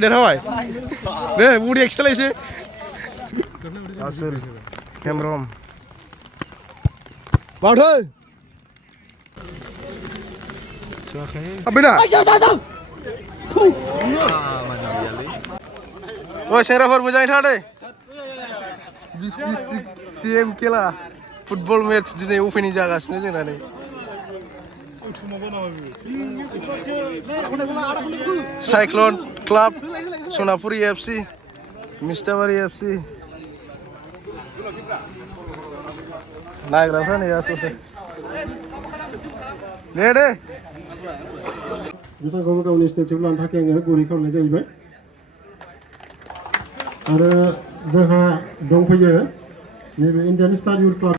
देरहाबाय दे बुडी एक्सट्रालायसै आसोल हेमब्रम बावथो Abina. Oh, सेंग्राफोर मोजाङै था दे 20 CM खेला फुटबल मैच दिनै ओपनिं जागासिनो जोंना नै साइक्लोन क्लाब सनापुरी FC मिस्टाबारी FC नायग्राफ्रा नै आसोलसो दे बिथांखौबो गावनि स्टेटसिप लानो थाखाय आङो गुरै खालामनाय जाहैबाय आरो जोंहा दंफैयो नैबे इन्डियान स्टार युथ क्लाब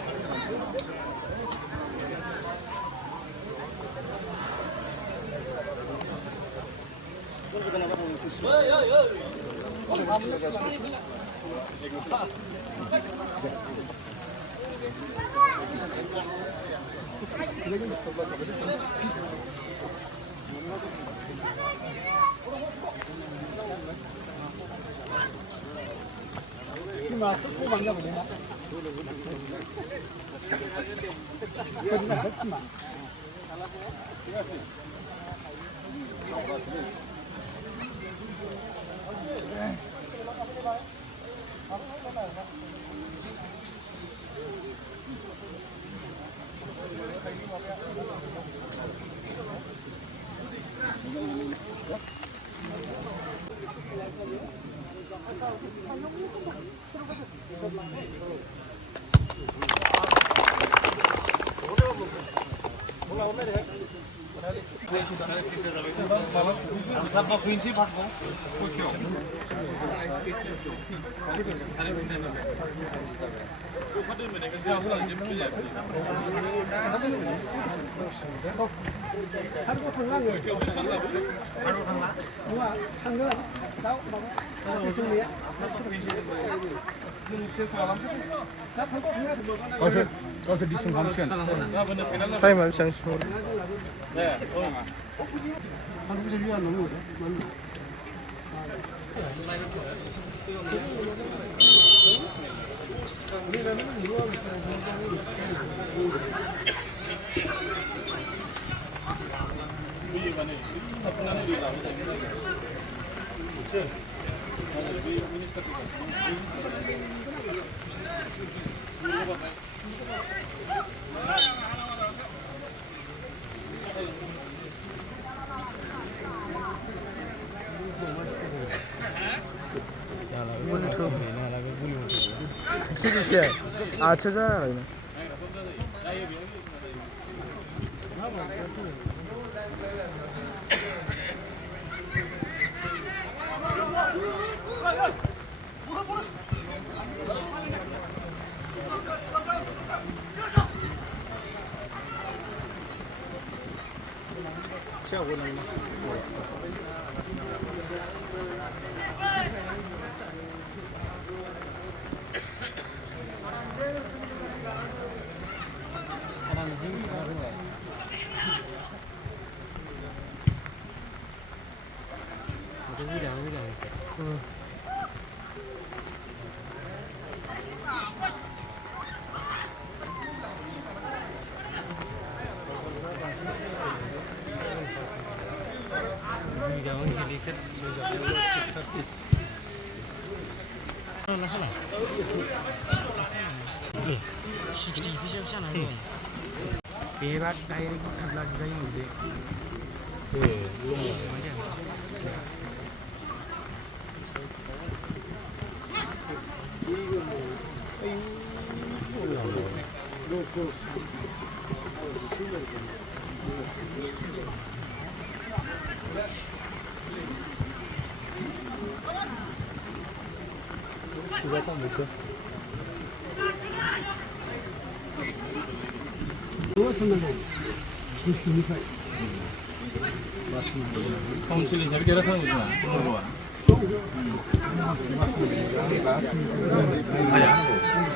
गावसोर डिसिसन खालामसिगोन टाइमा बेसेबां अच्छा जा बेबाद डाइरेक्ट थाब्ला जायो दे काउन्सिलिं हिसाबै देरहाथारनांगौ जोंना नांगौआ हाया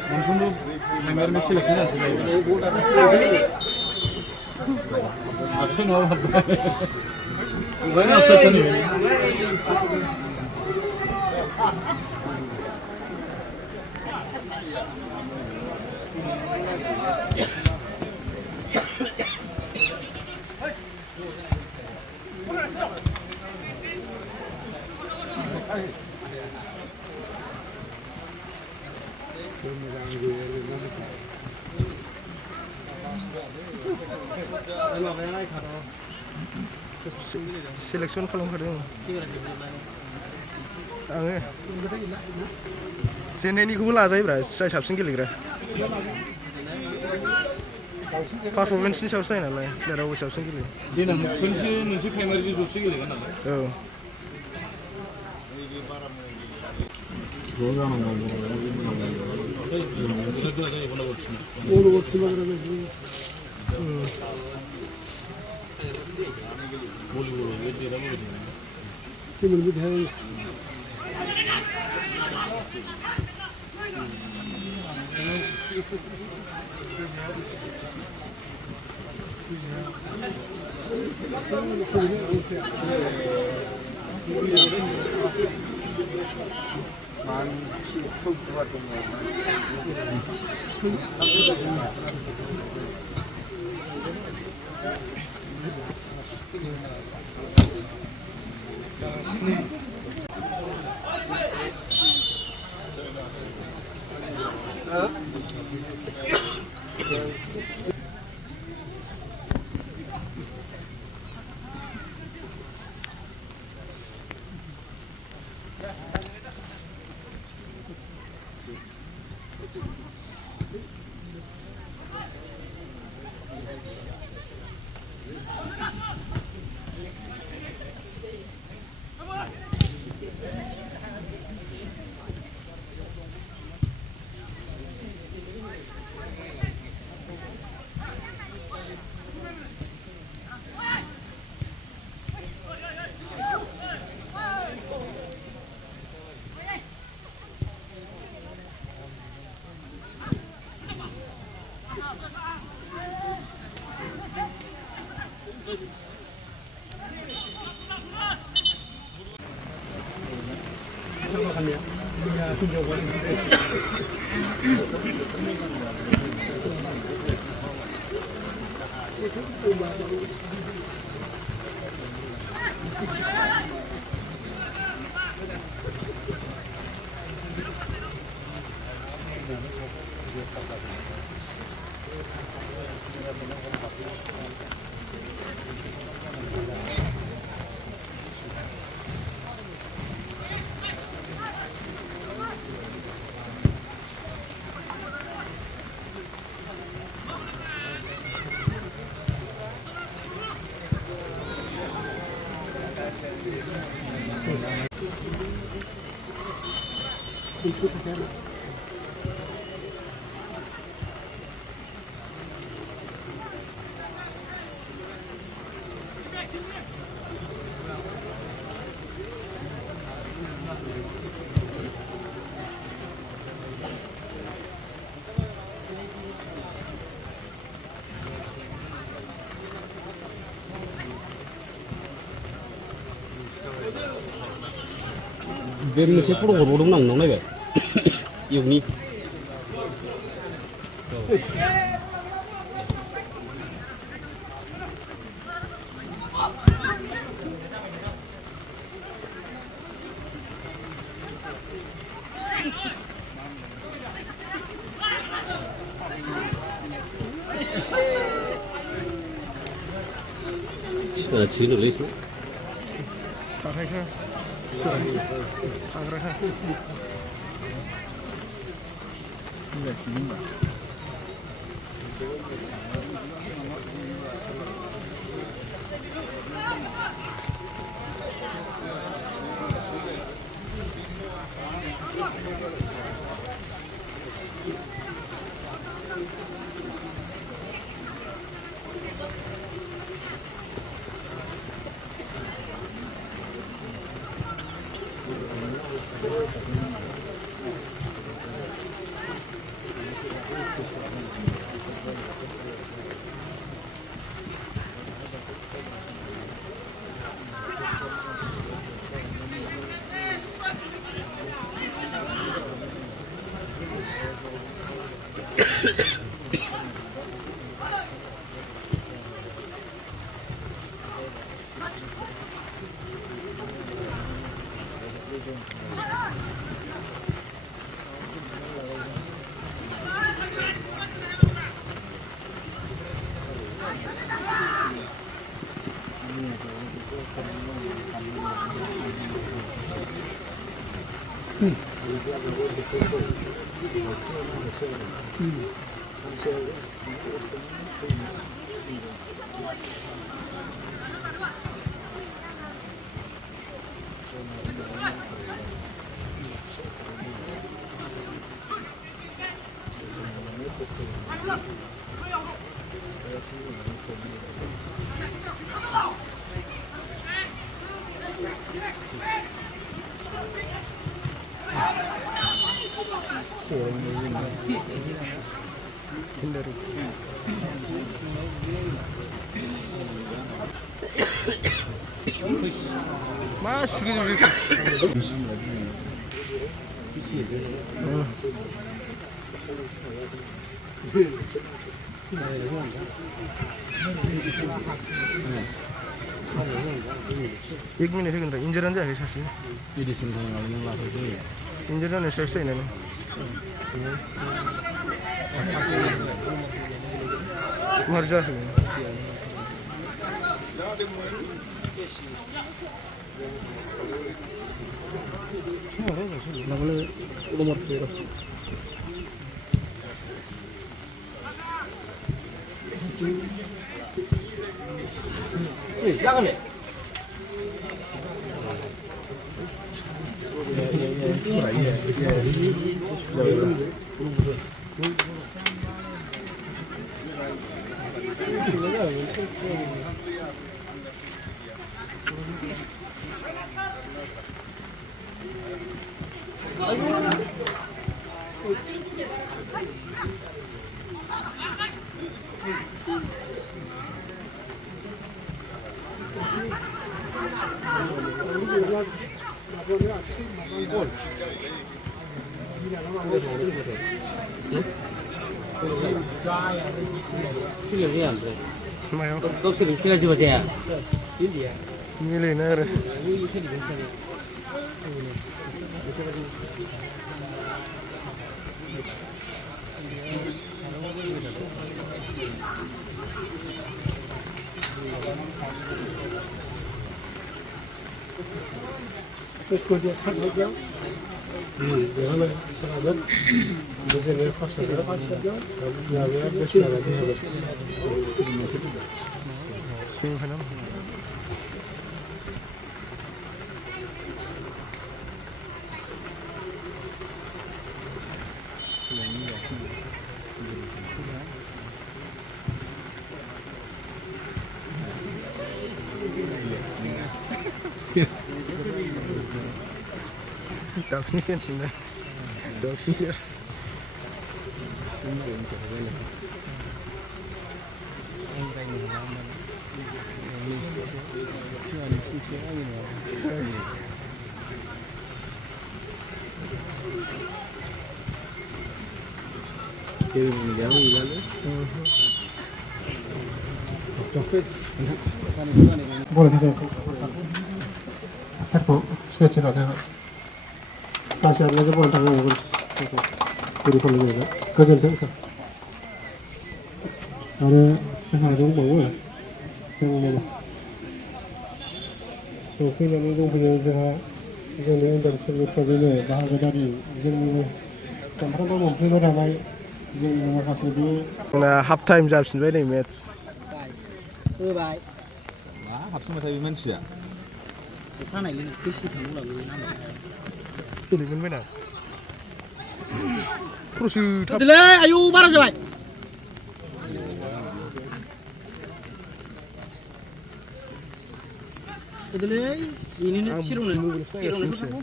मोनफ्रोमबो मेम्बारनि सेलेक्सन जानोसै जाहैबाय Akşam olmadı. Ben akşam Selection खालामखादों आङो जेननायनिखौबो लाजायोब्रा जाय साबसिन गेलेग्रा पारफरमेन्सनि सायावसो जायो नालाय प्लेयारा बबे साबसिन गेलेयो देनां मोनसे प्राइमारि ज'सो गेलेगोन नालाय औ बे मोनसे फट' हरबावदोंमोन आं नोंनाव नायबाय इउनि थिगैनोलै थाखायखा थाग्राखा Hindari. Mas gitu. एक मिनिट सेकंड इंजरानो जायाखै सासे मेडिसिन होनांगौ नों लाफैदो इंजर जानाय सासे जायो मार जायाखै nomor piro jangan deh मायाव गावसोरनि खेला जोबा जाया गेलेनो आरो semifinal Dogsnya kan sih, dogsnya. boleh saja. Terpo, saya kasih aja boleh tangan boleh. Jadi kalau gitu, kerja itu. Ada sesuatu baru ya. Yang mana? Oke, lalu itu punya jangan dari seluruh kabinet bahagia dari jangan sampai mampu beramai jangan makasih di. Nah, half time जाफिनबाय नै match. होबाय मा हाबसोमबाय थायो मानसिया अखानायै गोसो थांनो लाबो नामा गेलेगोन बायना क्रसो थाब होदोलै आयौ बारा जाबाय होदोलै बेनिनो सिरौनो थांगौ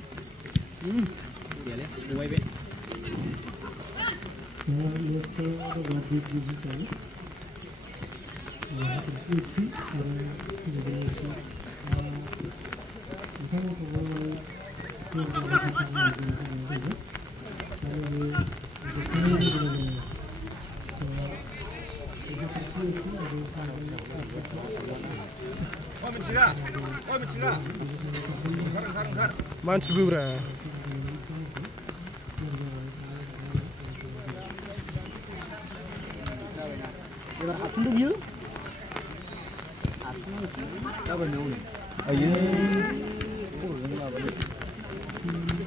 गैयालै गबाय बे Mancing bra. Hatung dia. Apa ni? Ayo.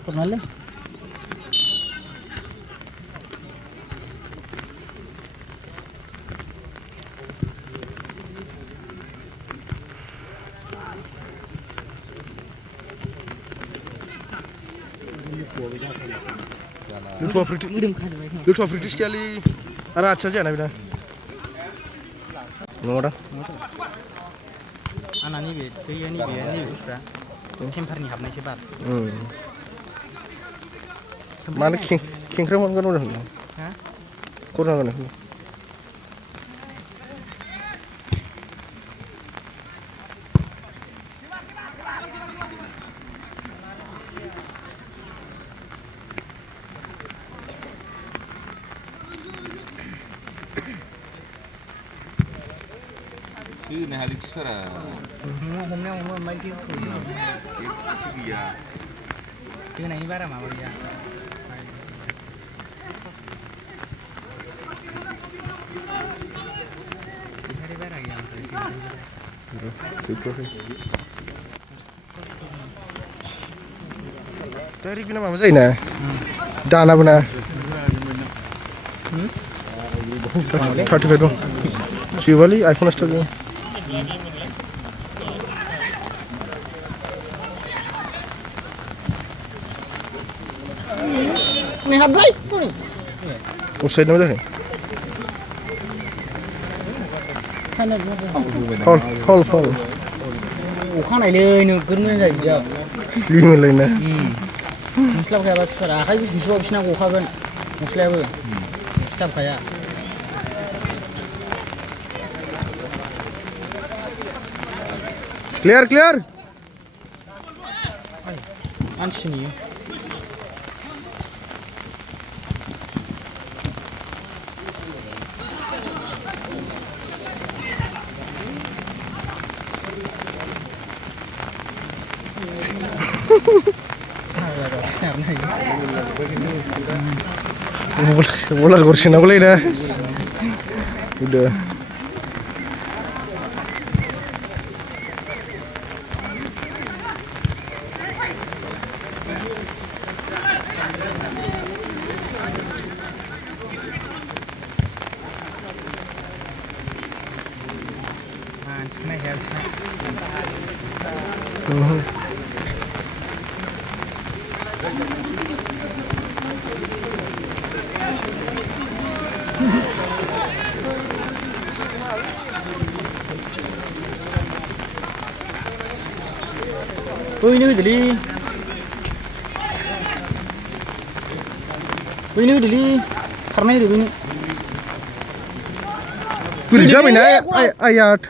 Pernah le? Lupa British kali. Ada aja aja nabi na. Nora. Anak ni be, tu ni be, ni usra. Kemper ni habnai sebar. Mana king kremon kan udah. Hah? Kurang kan. Ini halik suara. Hôm nay mấy chiếc Cái gì à? cái này ba mà bây giờ. Tadi bina apa sih na? Dana bina. 35 dong. Siwali iPhone start dong. Ni habis. Usai nama dah ni. Hol. Khang này lên nữa cứ như vậy giờ. Lima lain na. Muslim kayak apa sekarang? Akhirnya sih sebab sih nak kan Muslim tu. Setiap kayak. Clear. Ansi ni. Bola kursi nak boleh dah. Udah. Ini dili. Karena ini begini. Guru siapa ini? Ayat.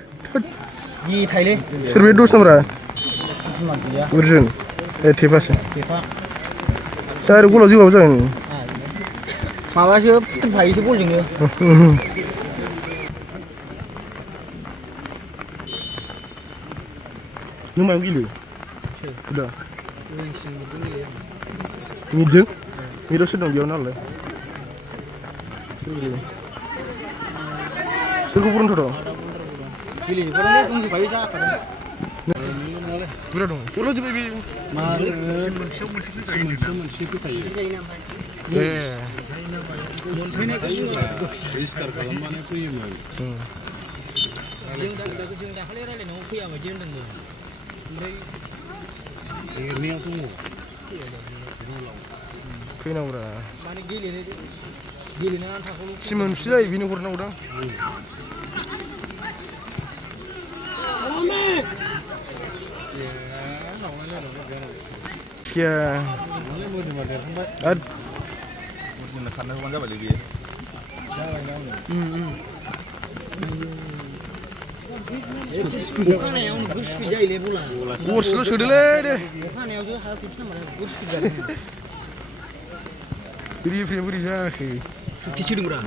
Di Thailand. Survey dos nomor. Version. Tipe sih. Saya gula juga betul. Mawa sih, terbaik sih boleh ni. Ni mau gila. Udah. Ni je. Ni dah sedang dia nak le. Sini. Sergu pun thoda. Pilih, kalau ni tunggu bayi siapa? Pura dong. Pura je baby. Kena ura. Simon sudah ini kurang ura. Sekian. Ad. Karena mana balik dia? Bukan yang gurs pijai le pula. Gurs lu sudah le deh. Bukan yang tu hal kucing mana gurs pijai. Beri jah. Kecil murah.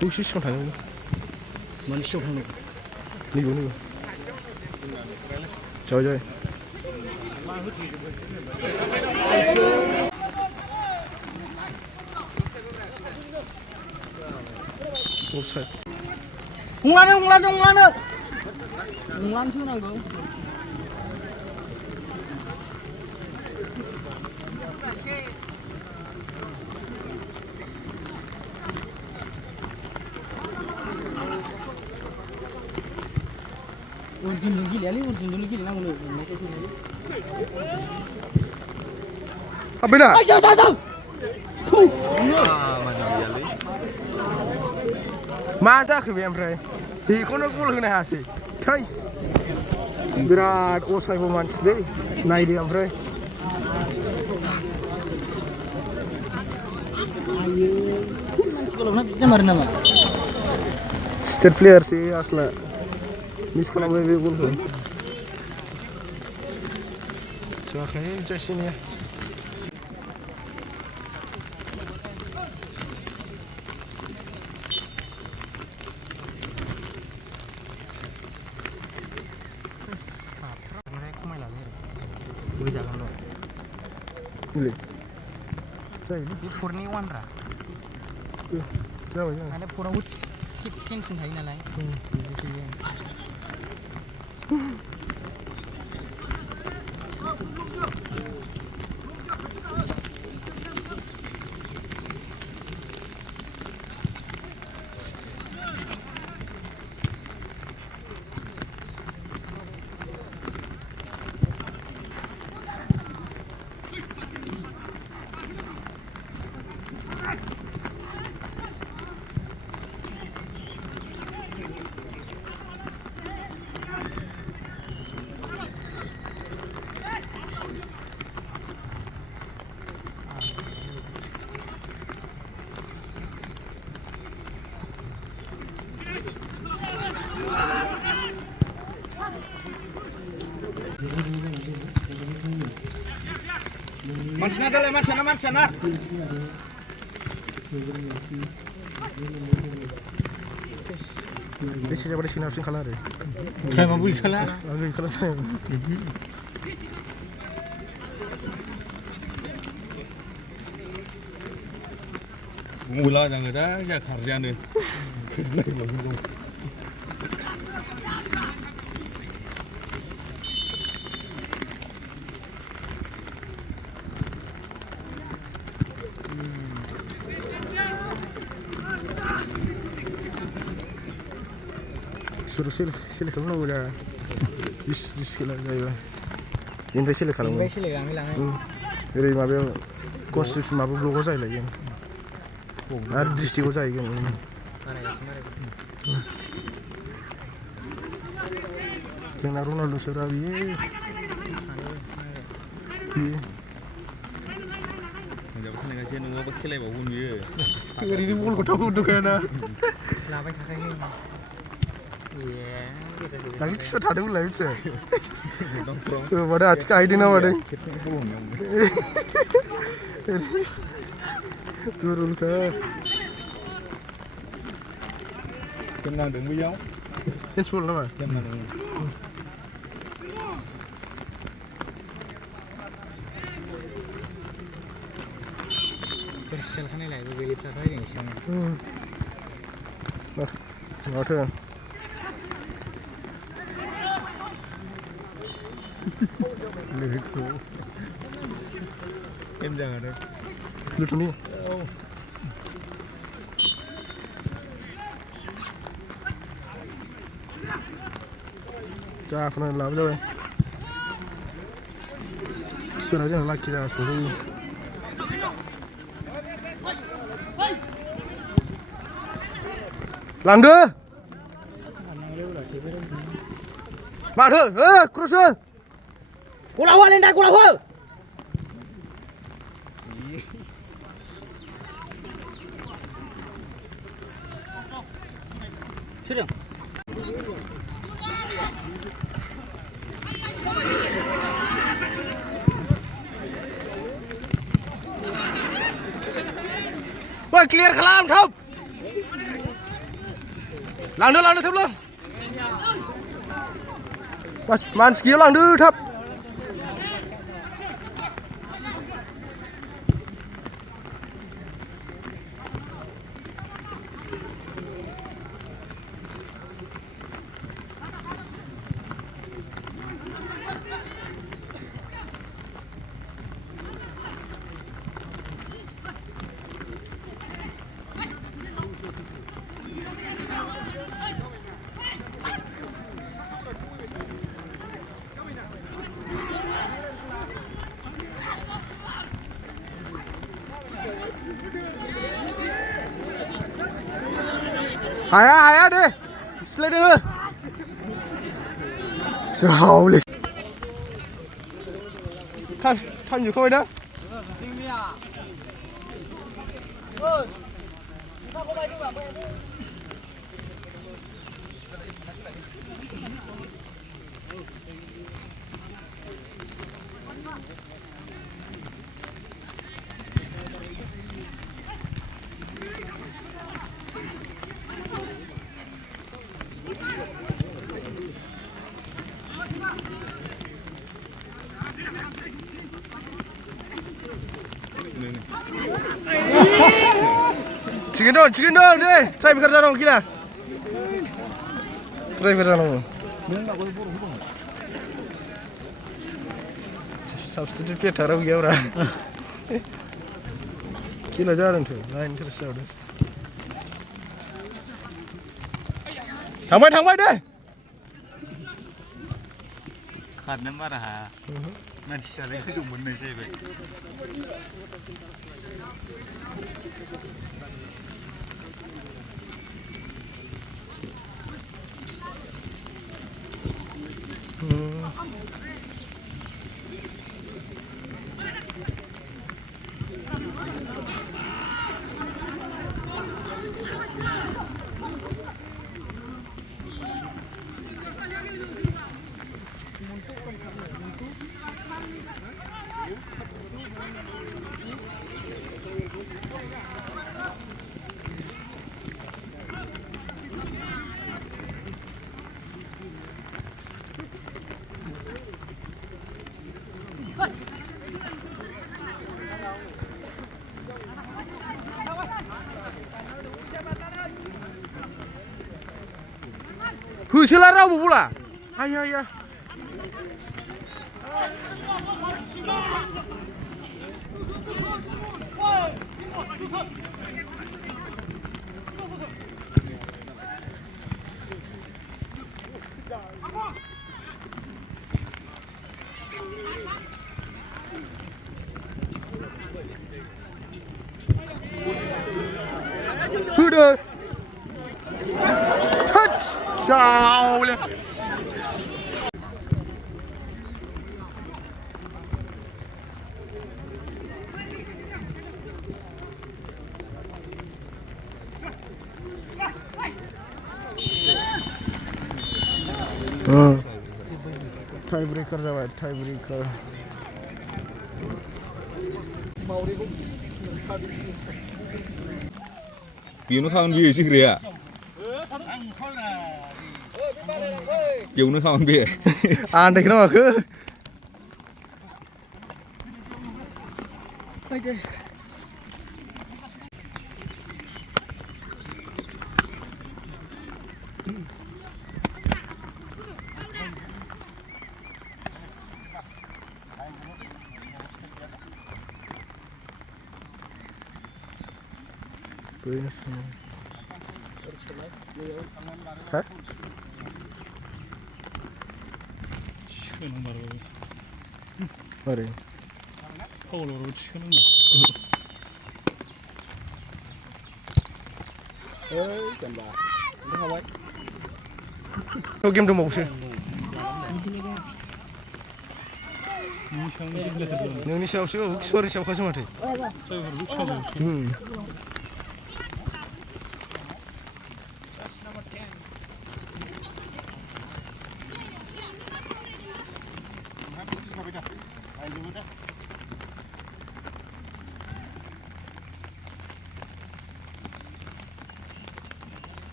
Khusus sama tanya. Manusia pun. Nih gue. Coy. Offside. Ngulana. Ngulan sih nanggo. Urjun dulu gili nang lu. Apa dah? Ayo. Masa ke oमफ्राय बेखौनो गल होनो हायासै थैस बिराद असायबो मानसिलै नायदो ओमफ्राय Sekolah bisa marin nama. State player sih asla miss खालामबाय बे गलखौ जाखायो जासिनिया Ini. Saya ini. Ini Purni Wandra. Siapa ya? Ada Purawut tension hari nalai. Mansana. Ini siapa di sini harus kalah deh. Kayak mampu kalah. Lagi kalah. Mula jangan dah, ya kerja ni. Suruh sila kalau udah dis sila gaya. Ini sila kalau. Ini sila kami lang. Jadi mabe konstitusi mabe blogo saya lagi. Ada district saya kan. Jangan Ronaldo serabi. Iya. Jangan kena kerja nunggu apa kelai bawa pun dia. Hari ini bol kota pun kan. Lama sakai ni. Iya. Lagi kisah ada ulah itu. Pada आज का ID ना pada. Turun ke. Kena dengan beliau. Insul nama. Kena dengan. Persel kan ni lah, beli perahu yang isinya. Nggak ada. Lekuk. Kan jangan ada. Lutu ni. Cak, pernah lama je. Suara je lelaki dah sendiri. Landu. Madu, cross. Kulawa lenda kulawa. Sudah. Wah, clear kalam, thop. लांदो थाब लां मानसि गैया लांदो थाब Haya deh. Slide deh. Jauh leh. Tham dự khôi đó. Chicken dong deh. Try bekerja dong kita. Try bekerja dong. Substitute Pay ठहरा गया और किला जा रहे थे लाइन कर साउंड थांबाय दे खारनो बारा हाया मानसियालाय गोजौ मोननाय जाहैबाय Husila rabu pula. Ayo. Udah. Touch. Jauh leh. Tiebreaker जाबाय tiebreaker. बेयावनो खागोन बेयो सिग्राया बेयावनो खागोन बे आन्दायखोना माखो Hah? Mari. Oh, game demo sih. Nunggu siapa sih? Oh, suara siapa kasih mati?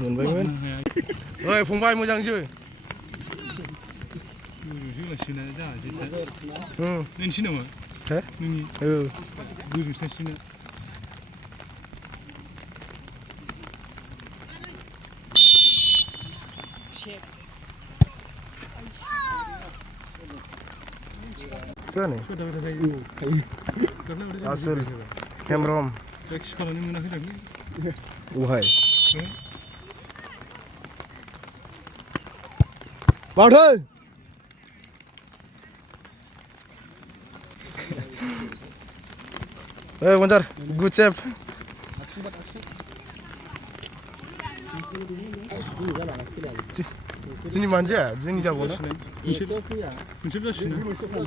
मोनबायमोन ओइ फंबाय मोजां जो नोंसि नामा हे नोंनि गोजौ सासेना सोरनि आसोल हेमब्रम एक्सपारानो मोनाखै दाख्लै अहाय माथो ओइ बनजार गुड सेफ जोंनि मानो जाया जोंनि जाबावना मोनसे जासिगोन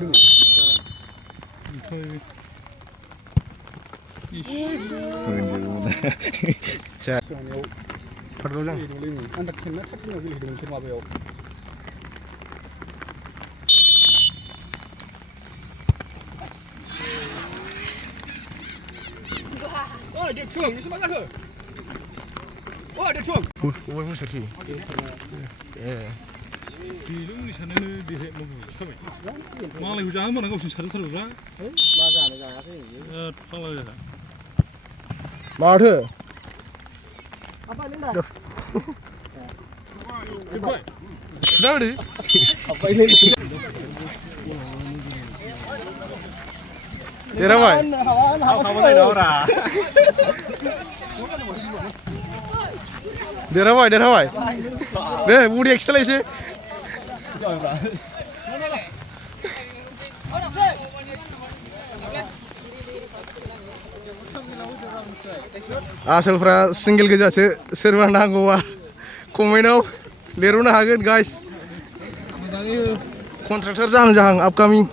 अबाय मोसाखि ए बेजों मुलि सारनायानो देहाया जाबाय मालायखौ जाहोन होनबाना गावसोर सारजोबथारबायब्रा मा जानो जायाखै बिराद फाग्ला जाहा माथो सुना होदो देरहाबाय देरहाबाय देरहाबाय दे बडि एक्सट्रालायसै आसोलफ्रा सिंगेल गोजासो सोरबा नांगौबा कमेन्टआव लिरहरनो हागोन गाइस कन्ट्रेक्टर जाहां जाहां आपकामिं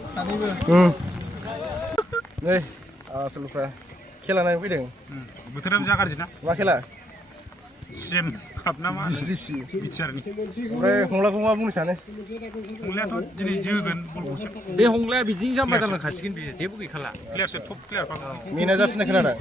नै आसोलफ्रा खेला नायनो फैदों बोथोराबो जा गाज्रि ना मा खेला सिएम काप ना मा बिसिडिसि बिटिआरनि ओमफ्राय हंलाखौ मा बुंनो सानो हंलायाथ' दिनै जोगोन बल गंसे बे हंलाया बिदिनो जाम्बा जाम्बा खासिगोन बियो जेबो गैखाला प्लेयारसो टप प्लेयार मेना जासिनाय खोनादों